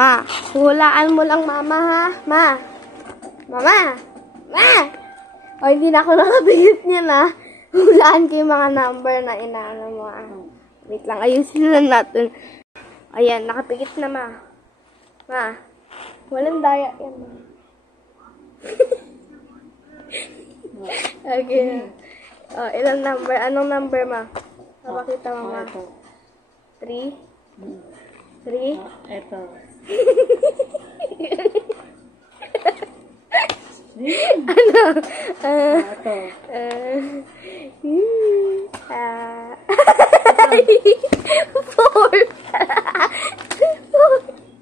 Ma, hulaan mo lang mama ha. Ma. Mama. Ma. O, hindi na ako nakabigit niya na. Hulaan ko yung mga number na inaano mo. Wait lang, ayusin lang natin. Ayan, nakapigit na ma. Ma. Walang daya yan ma. Okay. O, ilang number? Anong number ma? Napakita mo ma. 3? 3? Ito. Ano? Ito. 4.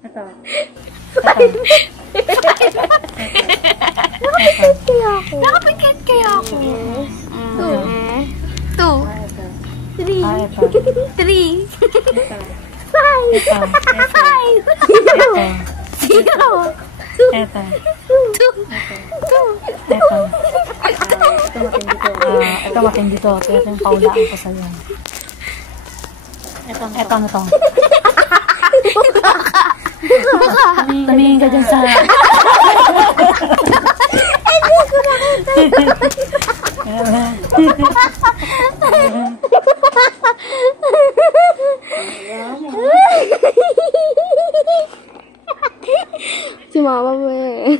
Ito. 5. Nakapagkat kaya ako. 2. 3. 3. 5. 0. Ito. 2. Ito matindi to. Ito yung paulaan ko sa'yo. Ito na to. Tumingin ka dyan sa... Hindi ko nakita. Si mama mo eh.